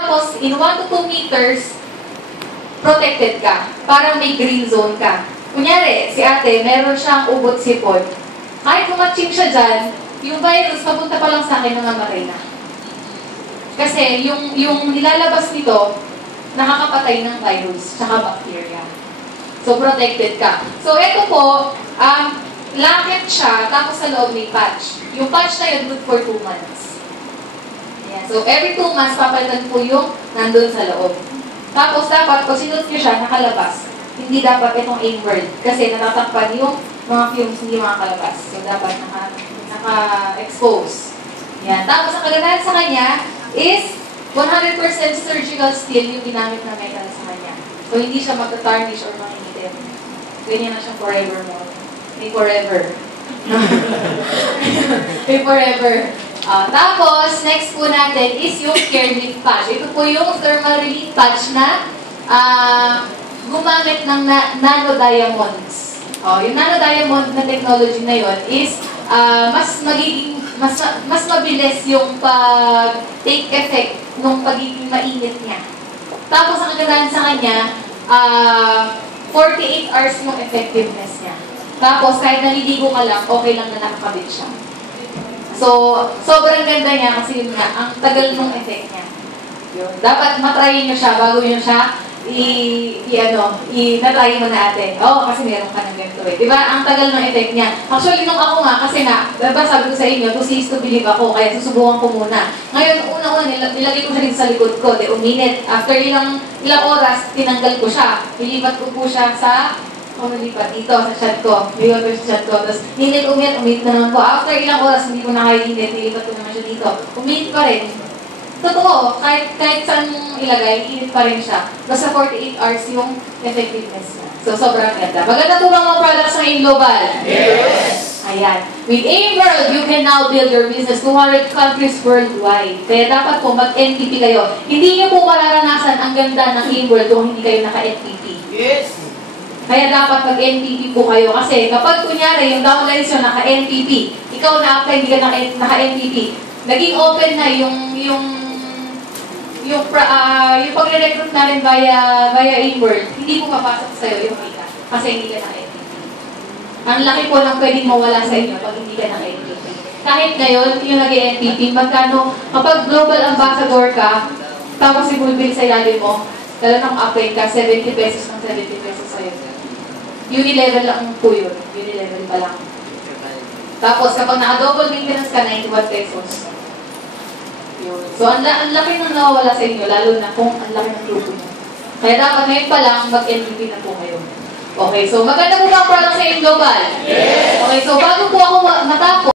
Tapos, in 1 to 2 meters, protected ka. Parang may green zone ka. Kunyari, si ate, meron siyang ubot sipon. Kahit kumatching siya dyan, yung virus, papunta pa lang sa akin, nangamatay na. Kasi, yung nilalabas nito, nakakapatay ng virus, tsaka bacteria. So, protected ka. So, ito po, lakit siya, tapos sa loob may patch. Yung patch na yun, good for 2 months. Yan. So, every 2 months, papalitan po yung nandun sa loob. Tapos, dapat, pag sinunod nyo siya, nakalabas. Hindi dapat itong inward. Kasi natatakpan yung mga fumes, hindi makakalabas. So, dapat naka-expose. Yan. Tapos, ang kagandahan sa kanya is 100% surgical steel yung ginamit na metal sa kanya. So, hindi siya mag-tarnish or mangingitin. Ganyan na siya forevermore. May forever. May forever. Tapos, next po natin is yung Care Relief Patch. Ito po yung thermal relief patch na gumamit ng nanodiamonds. Yung nanodiamond na technology na yun is mas mabilis yung pag-take effect nung pagiging mainit niya. Tapos, ang kagandahan sa kanya, 48 hours yung effectiveness niya. Tapos, kahit naliligo ka lang, okay lang na nakakabit siya. So, sobrang ganda niya kasi yun nga, ang tagal ng effect niya. Yun. Dapat matry nyo siya bago nyo siya natry mo na ate. Oo, kasi meron ka ng ganito eh. Diba? Ang tagal ng effect niya. Actually, nung ako nga, kasi nga, diba sabi ko sa inyo, to see is to believe ako, kaya susubukan ko muna. Ngayon, una-una, nilagay ko siya rin sa likod ko, uminit. After ilang oras, tinanggal ko siya. Nilipat ko po siya sa nalipat dito sa chat ko. Nilipat ko sa chat ko. Tapos, umit na naman po. After ilang oras, hindi ko na kaya init. Nilipat ko naman siya dito. Umit pa rin. Totoo, kahit saan mong ilagay, init pa rin siya. Basta 48 hours yung effectiveness niya. So, sobrang ganda. Maganda po bang mga products ng AIM-Global? Yes! Ayan. With AIM-World, you can now build your business 200 countries worldwide. Kaya dapat po mag-NPP kayo. Hindi niyo po mararanasan ang ganda ng AIM-World kung hindi kayo naka-NPP. Yes! Kaya dapat mag-NPP po kayo. Kasi kapag kunyari, yung downlines yun naka-NPP, ikaw na-apply, hindi ka naka-NPP, naging open na yung pagre-recruit na rin via AIM-World, hindi po mapasok sa'yo yung kita. Kasi hindi ka naka-NPP. Ang laki po ng pwedeng mawala sa inyo pag hindi ka naka-NPP. Kahit ngayon, yung nag-NPP, magkano, kapag global ambassador ka, tapos ibulbil sa ilalim mo, lalo nang apply ka, 70 pesos ng 70 pesos sa'yo. Unilevel lang po yun. Unilevel pa lang. Tapos, kapag naka-double maintenance ka, 91 pesos. Yun. So, ang laki nang nawawala sa inyo, lalo na kung ang laki ng grupo nyo. Kaya dapat ngayon pa lang, mag-NPP na po kayo. Okay, so maganda po ba ang product sa AIM-Global? Yes! Okay, so bago po ako matapos,